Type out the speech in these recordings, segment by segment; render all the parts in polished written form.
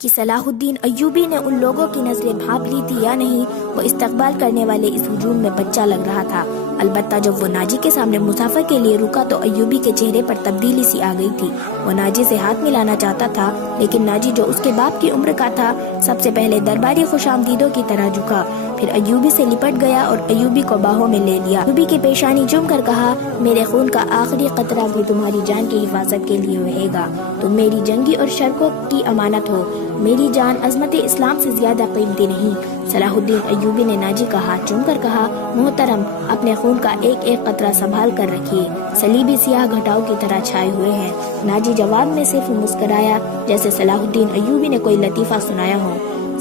کہ صلاح الدین ایوبی نے ان لوگوں کی نظریں بھانپ لی تھی یا نہیں، وہ استقبال کرنے والے اس ہجوم میں بچہ لگ رہا تھا۔ البتہ جب وہ ناجی کے سامنے مسافر کے لیے رکا تو ایوبی کے چہرے پر تبدیلی سی آ گئی تھی۔ وہ ناجی سے ہاتھ ملانا چاہتا تھا، لیکن ناجی جو اس کے باپ کی عمر کا تھا سب سے پہلے درباری خوش آمدیدوں کی طرح جھکا، پھر ایوبی سے لپٹ گیا اور ایوبی کو باہوں میں لے لیا۔ ایوبی کی پیشانی چوم کر کہا، میرے خون کا آخری قطرہ بھی تمہاری جان کی حفاظت کے لیے بہے گا۔ تم میری جنگی اور شرکوں کی امانت ہو، میری جان عظمت اسلام سے زیادہ قیمتی نہیں۔ صلاح الدین ایوبی نے ناجی کا ہاتھ چوم کر کہا، محترم، اپنے خون کا ایک ایک قطرہ سنبھال کر رکھیے، صلیبی سیاہ گھٹاؤ کی طرح چھائے ہوئے ہیں۔ ناجی جواب میں صرف مسکرایا، جیسے صلاح الدین ایوبی نے کوئی لطیفہ سنایا ہو۔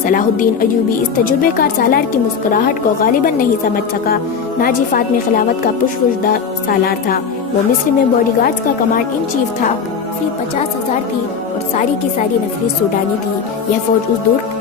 صلاح الدین ایوبی اس تجربے کار سالار کی مسکراہٹ کو غالباً نہیں سمجھ سکا۔ ناجی فاطمی خلافت کا پشپشدار سالار تھا۔ وہ مصر میں باڈی گارڈز کا کمانڈ ان چیف تھا۔ فی 50,000 تھی اور ساری کی ساری نفری سوڈانی تھی۔ یہ فوج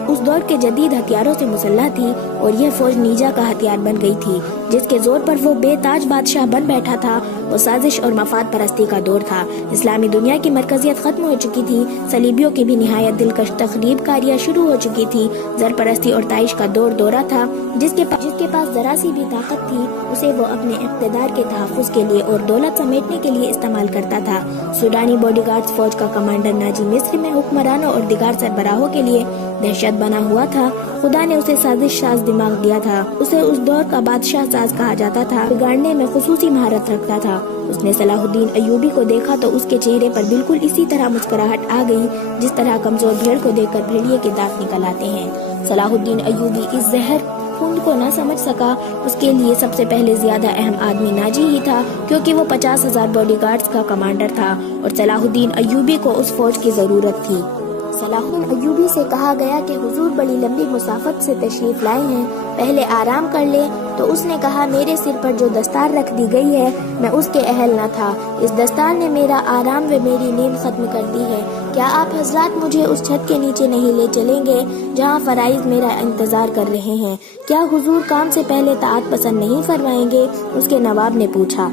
اس دور کے جدید ہتھیاروں سے مسلح تھی اور یہ فوج نیجا کا ہتھیار بن گئی تھی، جس کے زور پر وہ بے تاج بادشاہ بن بیٹھا تھا۔ وہ سازش اور مفاد پرستی کا دور تھا۔ اسلامی دنیا کی مرکزیت ختم ہو چکی تھی۔ صلیبیوں کی بھی نہایت دلکش تخریب کاریاں شروع ہو چکی تھی۔ زر پرستی اور طائش کا دورہ تھا۔ جس کے پاس ذرا سی بھی طاقت تھی اسے وہ اپنے اقتدار کے تحفظ کے لیے اور دولت سمیٹنے کے لیے استعمال کرتا تھا۔ سوڈانی باڈی گارڈز فوج کا کمانڈر ناجی مصر میں حکمرانوں اور دیگر سربراہوں کے لیے دہشت بنا ہوا تھا۔ خدا نے اسے سازش ساز دماغ دیا تھا۔ اسے اس دور کا بادشاہ ساز کہا جاتا تھا۔ بگاڑنے میں خصوصی مہارت رکھتا تھا۔ اس نے صلاح الدین ایوبی کو دیکھا تو اس کے چہرے پر بالکل اسی طرح مسکراہٹ آ گئی جس طرح کمزور بھیڑ کو دیکھ کر بھیڑیے کے دانت نکل آتے ہیں۔ صلاح الدین ایوبی اس زہر خون کو نہ سمجھ سکا۔ اس کے لیے سب سے پہلے زیادہ اہم آدمی ناجی ہی تھا، کیونکہ وہ 50,000 باڈی گارڈز کا کمانڈر تھا اور صلاح الدین ایوبی کو اس فوج کی ضرورت تھی۔ صلاح الدین ایوبی سے کہا گیا کہ حضور بڑی لمبی مسافت سے تشریف لائے ہیں، پہلے آرام کر لے، تو اس نے کہا، میرے سر پر جو دستار رکھ دی گئی ہے میں اس کے اہل نہ تھا۔ اس دستار نے میرا آرام و میری نیند ختم کر دی ہے۔ کیا آپ حضرات مجھے اس چھت کے نیچے نہیں لے چلیں گے جہاں فرائض میرا انتظار کر رہے ہیں؟ کیا حضور کام سے پہلے طاعت پسند نہیں فرمائیں گے؟ اس کے نواب نے پوچھا۔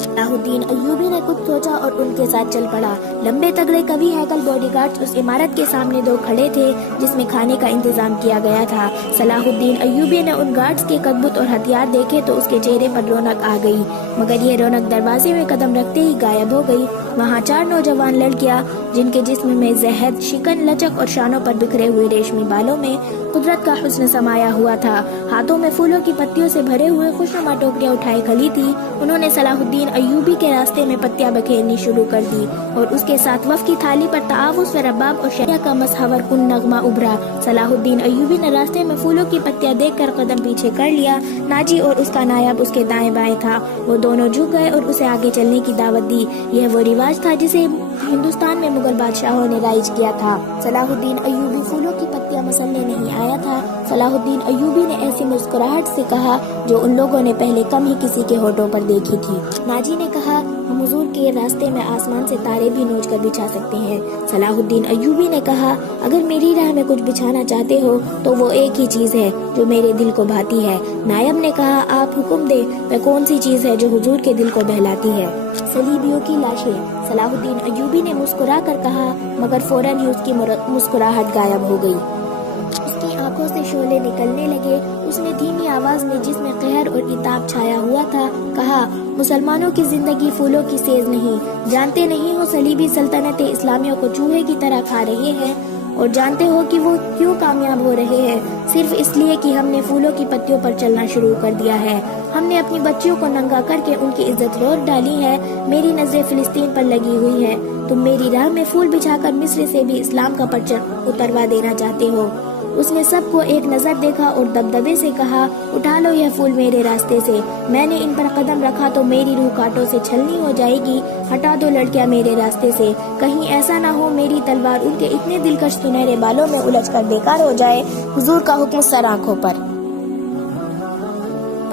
صلاح الدین ایوبی نے کچھ سوچا اور ان کے ساتھ چل پڑا۔ لمبے تگڑے کبھی ہیکل باڈی گارڈز اس عمارت کے سامنے دو کھڑے تھے جس میں کھانے کا انتظام کیا گیا تھا۔ صلاح الدین ایوبی نے ان گارڈز کے قدبت اور ہتھیار دیکھے تو اس کے چہرے پر رونق آ گئی، مگر یہ رونق دروازے میں قدم رکھتے ہی غائب ہو گئی۔ وہاں 4 نوجوان لڑکیاں جن کے جسم میں زہد، شکن، لچک اور شانوں پر بکھرے ہوئے ریشمی بالوں میں قدرت کا حسن سمایا ہوا تھا، ہاتھوں میں پھولوں کی پتیوں سے بھرے ہوئے خوشنما ٹوکریاں اٹھائے کھڑی تھی۔ انہوں نے صلاح الدین ایوبی کے راستے میں پتیاں بکھیرنی شروع کر دی اور اس کے ساتھ وف کی تھالی پر تعاوض و رباب اور شہریہ کا مسحور کن نغمہ ابھرا۔ صلاح الدین ایوبی نے راستے میں پھولوں کی پتیاں دیکھ کر قدم پیچھے کر لیا۔ ناجی اور اس کا نائب اس کے دائیں بائیں تھا۔ وہ دونوں جھک گئے اور اسے آگے چلنے کی دعوت دی۔ یہ وہ رواج تھا جسے ہندوستان میں مغل بادشاہوں نے رائج کیا تھا۔ صلاح الدین ایوبی پھولوں کی پتیاں مسلنے نہیں آیا تھا۔ صلاح الدین ایوبی نے ایسی مسکراہٹ سے کہا جو ان لوگوں نے پہلے کم ہی کسی کے ہونٹوں پر دیکھی تھی۔ ناجی نے کہا، ہم حضور کے راستے میں آسمان سے تارے بھی نوچ کر بچھا سکتے ہیں۔ صلاح الدین ایوبی نے کہا، اگر میری راہ میں کچھ بچھانا چاہتے ہو تو وہ ایک ہی چیز ہے جو میرے دل کو بھاتی ہے۔ نائب نے کہا، آپ حکم دیں، وہ کون سی چیز ہے جو حضور کے دل کو بہلاتی ہے؟ صلیبیوں کی لاشیں۔ صلاح الدین ایوبی نے مسکرا کر کہا، مگر فوراً ہی اس کی مسکراہٹ غائب ہو گئی۔ اس کی آنکھوں سے شعلے نکلنے لگے۔ اس نے دھیمی آواز میں جس میں قہر اور عتاب چھایا ہوا تھا کہا، مسلمانوں کی زندگی پھولوں کی سیز نہیں۔ جانتے نہیں ہو صلیبی سلطنت اسلامیہ کو چوہے کی طرح کھا رہے ہیں، اور جانتے ہو کہ وہ کیوں کامیاب ہو رہے ہیں؟ صرف اس لیے کہ ہم نے پھولوں کی پتیوں پر چلنا شروع کر دیا ہے۔ ہم نے اپنی بچیوں کو ننگا کر کے ان کی عزت روڑ ڈالی ہے۔ میری نظریں فلسطین پر لگی ہوئی ہے۔ تم میری راہ میں پھول بچھا کر مصر سے بھی اسلام کا پرچم اتروا دینا چاہتے ہو۔ اس نے سب کو ایک نظر دیکھا اور دبدبے سے کہا، اٹھا لو یہ پھول میرے راستے سے۔ میں نے ان پر قدم رکھا تو میری روح کانٹوں سے چھلنی ہو جائے گی۔ ہٹا دو لڑکیاں میرے راستے سے، کہیں ایسا نہ ہو میری تلوار ان کے اتنے دلکش سنہرے بالوں میں الجھ کر بیکار ہو جائے۔ حضور کا حکم سر آنکھوں پر۔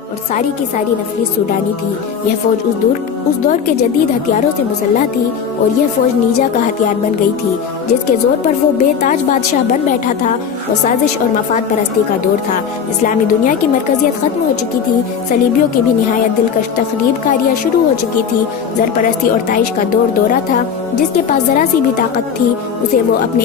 اور ساری کی ساری نفری سوڈانی تھی۔ یہ فوج اس دور کے جدید ہتھیاروں سے مسلح تھی اور یہ فوج نیجا کا ہتھیار بن گئی تھی جس کے زور پر وہ بے تاج بادشاہ بن بیٹھا تھا۔ وہ سازش اور مفاد پرستی کا دور تھا۔ اسلامی دنیا کی مرکزیت ختم ہو چکی تھی۔ صلیبیوں کی بھی نہایت دلکش تخریب کاریاں شروع ہو چکی تھی۔ زر پرستی اور طائش کا دورہ تھا۔ جس کے پاس ذرا سی بھی طاقت تھی اسے وہ اپنے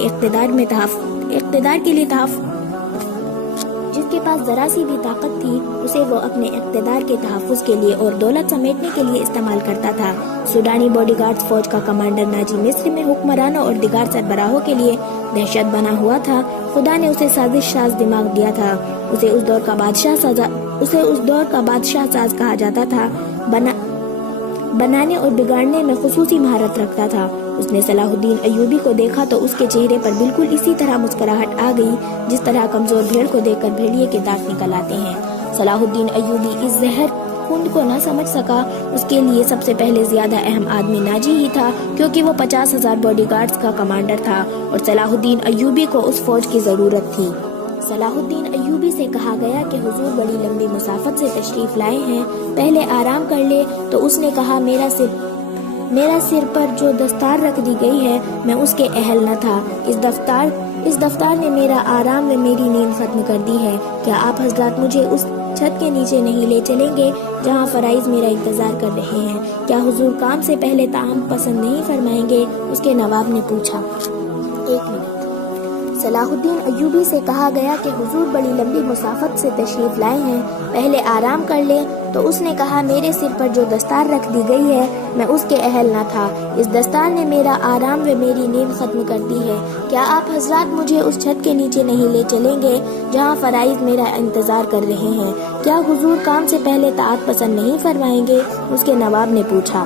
اقتدار کے تحفظ کے لیے اور دولت سمیٹنے کے لیے استعمال کرتا تھا۔ سوڈانی باڈی گارڈز فوج کا کمانڈر ناجی مصر میں حکمرانوں اور دیگر سربراہوں کے لیے دہشت بنا ہوا تھا۔ خدا نے اسے سازش ساز دماغ دیا تھا۔ اسے اس دور کا بادشاہ ساز کہا جاتا تھا۔ بنانے اور بگاڑنے میں خصوصی مہارت رکھتا تھا۔ اس نے صلاح الدین ایوبی کو دیکھا تو اس کے چہرے پر بالکل اسی طرح مسکراہٹ آ گئی جس طرح کمزور بھیڑ کو دیکھ کر بھیڑیے کے دانت نکل آتے ہیں۔ صلاح الدین ایوبی اس زہر خند کو نہ سمجھ سکا۔ اس کے لیے سب سے پہلے زیادہ اہم آدمی ناجی ہی تھا کیونکہ وہ 50,000 باڈی گارڈز کا کمانڈر تھا اور صلاح الدین ایوبی کو اس فوج کی ضرورت تھی۔ صلاح الدین ایوبی سے کہا گیا کہ حضور بڑی لمبی مسافت سے تشریف لائے ہیں، پہلے آرام کر لے۔ تو اس نے کہا میرا سر پر جو دستار رکھ دی گئی ہے میں اس کے اہل نہ تھا۔ اس دفتار نے میرا آرام و میری نیند ختم کر دی ہے۔ کیا آپ حضرات مجھے اس چھت کے نیچے نہیں لے چلیں گے جہاں فرائض میرا انتظار کر رہے ہیں؟ کیا حضور کام سے پہلے طعام پسند نہیں فرمائیں گے؟ اس کے نواب نے پوچھا۔ 1 منٹ۔ صلاح الدین ایوبی سے کہا گیا کہ حضور بڑی لمبی مسافت سے تشریف لائے ہیں، پہلے آرام کر لیں۔ تو اس نے کہا میرے سر پر جو دستار رکھ دی گئی ہے میں اس کے اہل نہ تھا۔ اس دستار نے میرا آرام و میری نیند ختم کر دی ہے۔ کیا آپ حضرات مجھے اس چھت کے نیچے نہیں لے چلیں گے جہاں فرائض میرا انتظار کر رہے ہیں؟ کیا حضور کام سے پہلے طاعت پسند نہیں فرمائیں گے؟ اس کے نواب نے پوچھا۔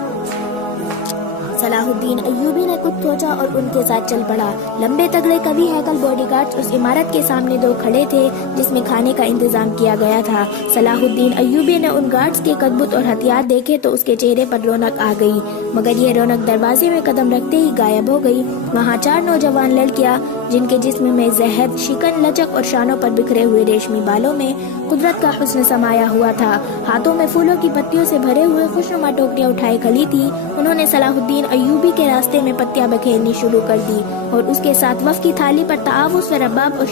صلاح الدین ایوبی نے کچھ سوچا اور ان کے ساتھ چل پڑا۔ لمبے تگڑے کبھی ہیکل باڈی گارڈز اس عمارت کے سامنے 2 کھڑے تھے جس میں کھانے کا انتظام کیا گیا تھا۔ صلاح الدین ایوبی نے ان گارڈز کے کدبت اور ہتھیار دیکھے تو اس کے چہرے پر رونق آ گئی، مگر یہ رونق دروازے میں قدم رکھتے ہی غائب ہو گئی۔ وہاں 4 نوجوان لڑکیاں جن کے جسم میں زہد، شکن، لچک اور شانوں پر بکھرے ہوئے ریشمی بالوں میں قدرت کا حسن سمایا ہوا تھا، ہاتھوں میں پھولوں کی پتیوں سے بھرے ہوئے خوشنما ٹوکریاں اٹھائے کھڑی تھی۔ انہوں نے صلاح الدین ایوبی کے راستے میں پتیاں بکھیرنی شروع کر دی اور اس کے ساتھ وف کی تھالی پر تعاوض و رباب اور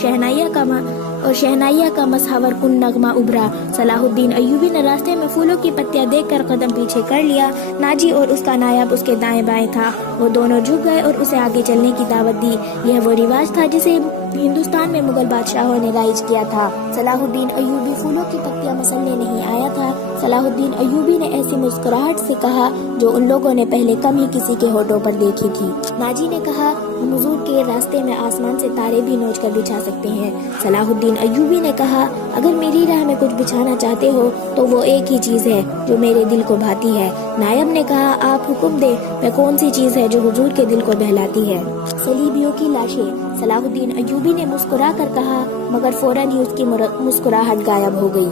شہنائیہ کا مسحور کن نغمہ ابھرا۔ صلاح الدین ایوبی نے راستے میں پھولوں کی پتیاں دیکھ کر قدم پیچھے کر لیا۔ ناجی اور اس کا نائب اس کے دائیں بائیں تھا۔ وہ دونوں جھک گئے اور اسے آگے چلنے کی دعوت دی۔ یہ وہ رواج تھا جسے ہندوستان میں مغل بادشاہوں نے رائج کیا تھا۔ صلاح الدین ایوبی پھولوں کی پتیاں مسلنے نہیں آیا تھا۔ صلاح الدین ایوبی نے ایسی مسکراہٹ سے کہا جو ان لوگوں نے پہلے کم ہی کسی کے ہونٹوں پر دیکھی تھی۔ ناجی نے کہا ہم حضور کے راستے میں آسمان سے تارے بھی نوچ کر بچھا سکتے ہیں۔ صلاح الدین ایوبی نے کہا اگر میری راہ میں کچھ بچھانا چاہتے ہو تو وہ ایک ہی چیز ہے جو میرے دل کو بھاتی ہے۔ نائب نے کہا آپ حکم دیں، میں کون سی چیز ہے جو حضور کے دل کو بہلاتی ہے؟ صلیبیوں کی لاشیں۔ صلاح الدین ایوبی نے مسکرا کر کہا، مگر فوراً ہی اس کی مسکراہٹ غائب ہو گئی۔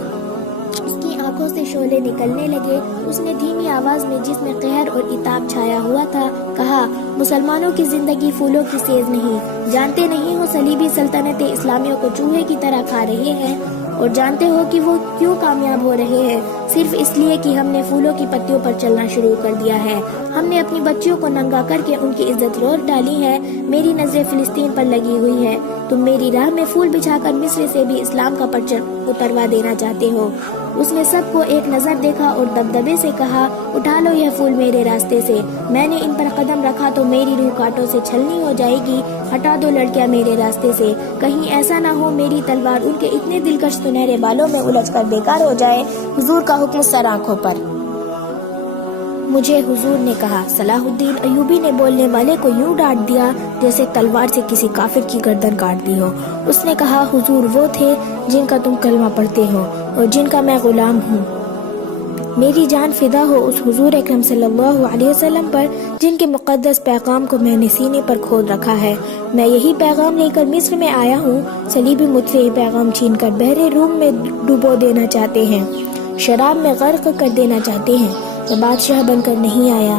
اس کی آنکھوں سے شعلے نکلنے لگے۔ اس نے دھیمی آواز میں جس میں قہر اور عتاب چھایا ہوا تھا کہا، مسلمانوں کی زندگی پھولوں کی سیز نہیں، جانتے نہیں ہو صلیبی سلطنت اسلامیوں کو چوہے کی طرح کھا رہے ہیں، اور جانتے ہو کہ وہ کیوں کامیاب ہو رہے ہیں؟ صرف اس لیے کہ ہم نے پھولوں کی پتیوں پر چلنا شروع کر دیا ہے۔ ہم نے اپنی بچیوں کو ننگا کر کے ان کی عزت روڑ ڈالی ہے۔ میری نظریں فلسطین پر لگی ہوئی ہے۔ تم میری راہ میں پھول بچھا کر مصر سے بھی اسلام کا پرچم اتروا دینا چاہتے ہو۔ اس نے سب کو ایک نظر دیکھا اور دبدبے سے کہا، اٹھا لو یہ پھول میرے راستے سے، میں نے ان پر قدم رکھا تو میری روح کانٹوں سے چھلنی ہو جائے گی۔ ہٹا دو لڑکیاں میرے راستے سے، کہیں ایسا نہ ہو میری تلوار ان کے اتنے دلکش سنہرے بالوں میں الجھ کر بیکار ہو جائے۔ حضور کا حکم سر آنکھوں پر۔ مجھے حضور نے کہا۔ صلاح الدین ایوبی نے بولنے والے کو یوں ڈانٹ دیا جیسے تلوار سے کسی کافر کی گردن کاٹ دی ہو۔ اس نے کہا، حضور وہ تھے جن کا تم کلمہ پڑھتے ہو اور جن کا میں غلام ہوں۔ میری جان فدا ہو اس حضور اکرم صلی اللہ علیہ وسلم پر جن کے مقدس پیغام کو میں نے سینے پر کھود رکھا ہے۔ میں یہی پیغام لے کر مصر میں آیا ہوں۔ صلیبی مجھ سے یہ پیغام چھین کر بحر روم میں ڈبو دینا چاہتے ہیں، شراب میں غرق کر دینا چاہتے ہیں۔ وہ بادشاہ بن کر نہیں آیا،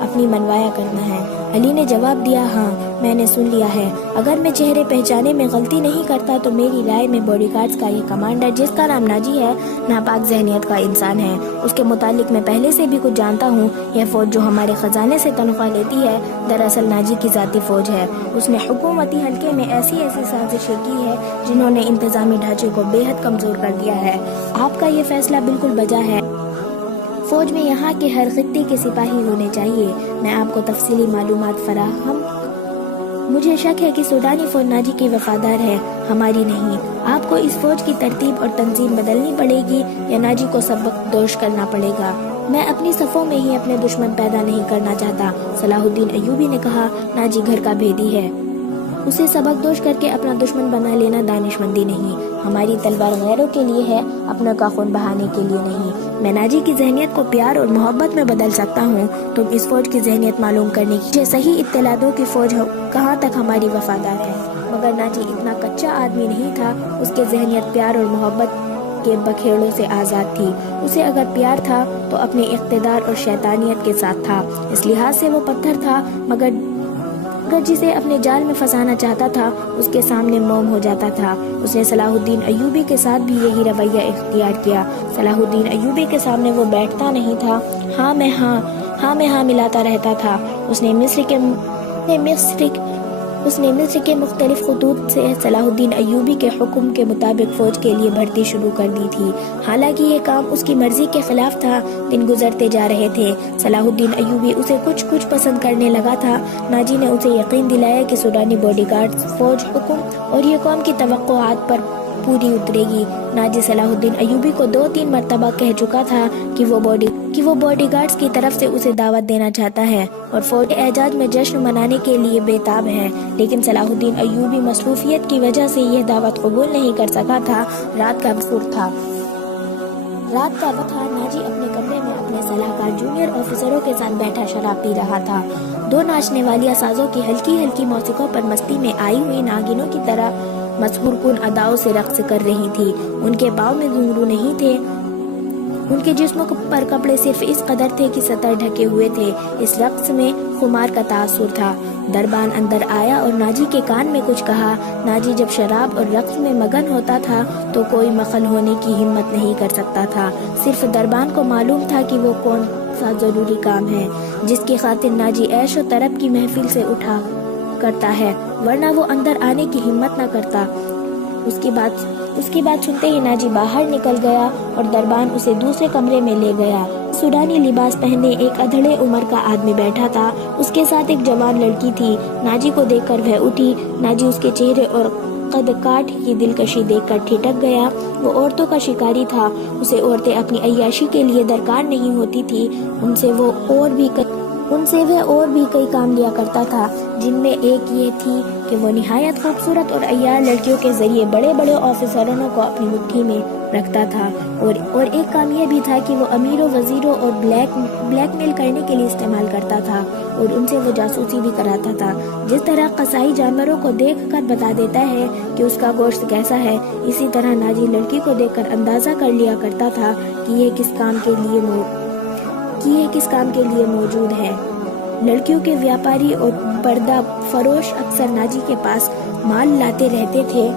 اپنی منوایا کرنا ہے۔ علی نے جواب دیا، ہاں میں نے سن لیا ہے۔ اگر میں چہرے پہچانے میں غلطی نہیں کرتا تو میری رائے میں باڈی گارڈز کا یہ کمانڈر جس کا نام ناجی ہے ناپاک ذہنیت کا انسان ہے۔ اس کے متعلق میں پہلے سے بھی کچھ جانتا ہوں۔ یہ فوج جو ہمارے خزانے سے تنخواہ لیتی ہے دراصل ناجی کی ذاتی فوج ہے۔ اس نے حکومتی حلقے میں ایسی سازشیں کی ہے جنہوں نے انتظامی ڈھانچے کو بے حد کمزور کر دیا ہے۔ آپ کا یہ فیصلہ بالکل بجا ہے۔ فوج میں یہاں کے ہر خطے کے سپاہی ہونے چاہیے۔ میں آپ کو تفصیلی معلومات فراہم۔ مجھے شک ہے کہ سوڈانی فوج ناجی کی وفادار ہے، ہماری نہیں۔ آپ کو اس فوج کی ترتیب اور تنظیم بدلنی پڑے گی یا ناجی کو سبق دوش کرنا پڑے گا۔ میں اپنی صفوں میں ہی اپنے دشمن پیدا نہیں کرنا چاہتا، صلاح الدین ایوبی نے کہا۔ ناجی گھر کا بھیدی ہے، اسے سبق دوش کر کے اپنا دشمن بنا لینا دانش مندی نہیں۔ ہماری تلوار غیروں کے لیے ہے، اپنا کا خون بہانے کے لیے نہیں۔ میں ناجی کی ذہنیت کو پیار اور محبت میں بدل سکتا ہوں۔ تم اس فوج کی ذہنیت معلوم کرنے کی صحیح اطلاع دو کہ فوج کہاں تک ہماری وفادار ہے۔ مگر ناجی اتنا کچا آدمی نہیں تھا، اس کی ذہنیت پیار اور محبت کے بکھیڑوں سے آزاد تھی۔ اسے اگر پیار تھا تو اپنے اقتدار اور شیطانیت کے ساتھ تھا، اس لحاظ سے وہ پتھر تھا، مگر جسے اپنے جال میں پھنسانا چاہتا تھا اس کے سامنے موم ہو جاتا تھا۔ اس نے صلاح الدین ایوبی کے ساتھ بھی یہی رویہ اختیار کیا۔ صلاح الدین ایوبی کے سامنے وہ بیٹھتا نہیں تھا، ہاں میں ہاں ملاتا رہتا تھا۔ اس نے مصر کے مختلف خطوط سے صلاح الدین ایوبی کے حکم کے مطابق فوج کے لیے بھرتی شروع کر دی تھی، حالانکہ یہ کام اس کی مرضی کے خلاف تھا۔ دن گزرتے جا رہے تھے، صلاح الدین ایوبی اسے کچھ پسند کرنے لگا تھا۔ ناجی نے اسے یقین دلایا کہ سوڈانی باڈی گارڈ فوج حکم اور یہ قوم کی توقعات پر پوری اترے گی۔ ناجی صلاح الدین ایوبی کو 2-3 مرتبہ کہہ چکا تھا کہ وہ باڈی گارڈز کی طرف سے اسے دعوت دینا چاہتا ہے اور فوج اعزاز میں جشن منانے کے لیے بےتاب ہے، لیکن صلاح الدین ایوبی مصروفیت کی وجہ سے یہ دعوت قبول نہیں کر سکا تھا۔ رات کا وقت تھا، ناجی اپنے کمرے میں اپنے صلاحکار جونیئر آفیسروں کے ساتھ بیٹھا شراب پی رہا تھا۔ 2 ناچنے والی سازوں کی ہلکی موسیقیوں پر مستی میں آئی ہوئی ناگنوں کی طرح مسحور کن اداؤں سے رقص کر رہی تھی۔ ان کے پاؤں میں گھنگرو نہیں تھے، ان کے جسموں پر کپڑے صرف اس قدر تھے کہ سطر ڈھکے ہوئے تھے۔ اس رقص میں خمار کا تاثر تھا۔ دربان اندر آیا اور ناجی کے کان میں کچھ کہا۔ ناجی جب شراب اور رقص میں مگن ہوتا تھا تو کوئی مخل ہونے کی ہمت نہیں کر سکتا تھا۔ صرف دربان کو معلوم تھا کہ وہ کون سا ضروری کام ہے جس کی خاطر ناجی عیش و طرب کی محفل سے اٹھا کرتا ہے، ورنہ وہ اندر آنے کی ہمت نہ کرتا۔ اس کی بات سنتے ہی ناجی باہر نکل گیا اور دربان اسے دوسرے کمرے میں لے گیا۔ سوڈانی لباس پہنے ایک ادھڑے عمر کا آدمی بیٹھا تھا، اس کے ساتھ ایک جوان لڑکی تھی۔ ناجی کو دیکھ کر وہ اٹھی۔ ناجی اس کے چہرے اور قد کاٹ کی دلکشی دیکھ کر ٹھٹک گیا۔ وہ عورتوں کا شکاری تھا، اسے عورتیں اپنی عیاشی کے لیے درکار نہیں ہوتی تھی، ان سے وہ اور بھی کئی کام لیا کرتا تھا، جن میں ایک یہ تھی کہ وہ نہایت خوبصورت اور عیار لڑکیوں کے ذریعے بڑے آفیسروں کو اپنی مٹھی میں رکھتا تھا، اور ایک کام یہ بھی تھا کہ وہ امیروں، وزیروں اور بلیک میل کرنے کے لیے استعمال کرتا تھا، اور ان سے وہ جاسوسی بھی کراتا تھا۔ جس طرح قصائی جانوروں کو دیکھ کر بتا دیتا ہے کہ اس کا گوشت کیسا ہے، اسی طرح ناجی لڑکی کو دیکھ کر اندازہ کر لیا کرتا تھا کہ یہ کس کام کے لیے موجود ہے۔ لڑکیوں کے ویاپاری اور پردہ فروش اکثر ناجی کے پاس مال لاتے رہتے تھے،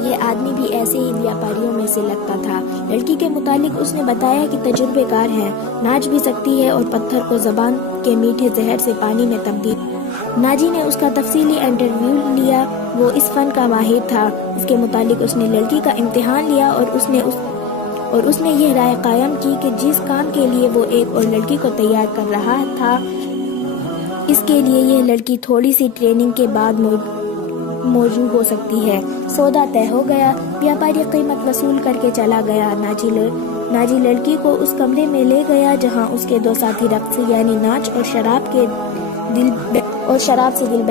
یہ آدمی بھی ایسے ہی ویاپاریوں میں سے لگتا تھا۔ لڑکی کے متعلق اس نے بتایا کہ تجربے کار ہے، ناچ بھی سکتی ہے اور پتھر کو زبان کے میٹھے زہر سے پانی میں تبدیل۔ ناجی نے اس کا تفصیلی انٹرویو لیا، وہ اس فن کا ماہر تھا۔ اس کے متعلق اس نے لڑکی کا امتحان لیا اور اس نے یہ رائے قائم کی کہ جس کام کے لیے وہ ایک اور لڑکی کو تیار کر رہا تھا، اس کے لیے یہ لڑکی تھوڑی سی ٹریننگ کے بعد موجود ہو سکتی ہے۔ سودا طے ہو گیا، ویاپاری قیمت وصول کر کے چلا گیا۔ ناجی لڑکی کو اس کمرے میں لے گیا جہاں اس کے 2 ساتھی رقص یعنی ناچ اور شراب سے دل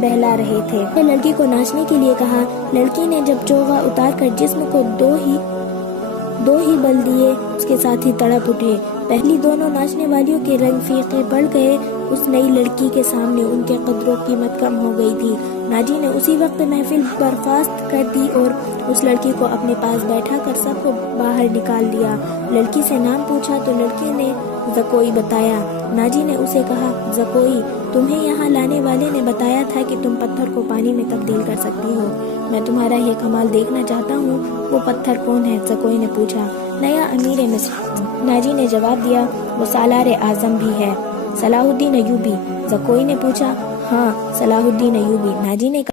بہلا رہے تھے۔ لڑکی کو ناچنے کے لیے کہا۔ لڑکی نے جب چوغا اتار کر جسم کو دو ہی بل دیے، اس کے ساتھ ہی تڑپ اٹھے۔ پہلی دونوں ناچنے والیوں کے رنگ فیکے پڑ گئے، اس نئی لڑکی کے سامنے ان کے قدر و قیمت کم ہو گئی تھی۔ ناجی نے اسی وقت محفل برخاست کر دی اور اس لڑکی کو اپنے پاس بیٹھا کر سب کو باہر نکال دیا۔ لڑکی سے نام پوچھا تو لڑکی نے زکوئی بتایا۔ ناجی نے اسے کہا، زکوئی، تمہیں یہاں لانے والے نے بتایا تھا کہ تم پتھر کو پانی میں تبدیل کر سکتی ہو۔ میں تمہارا یہ کمال دیکھنا چاہتا ہوں۔ وہ پتھر کون ہے؟ زکوئی نے پوچھا۔ نیا امیر مصر، ناجی نے جواب دیا، وہ سالار اعظم بھی ہے، صلاح الدین ایوبی۔ زکوئی نے پوچھا، ہاں، صلاح الدین ایوبی۔ ناجی نے